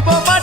Bobo.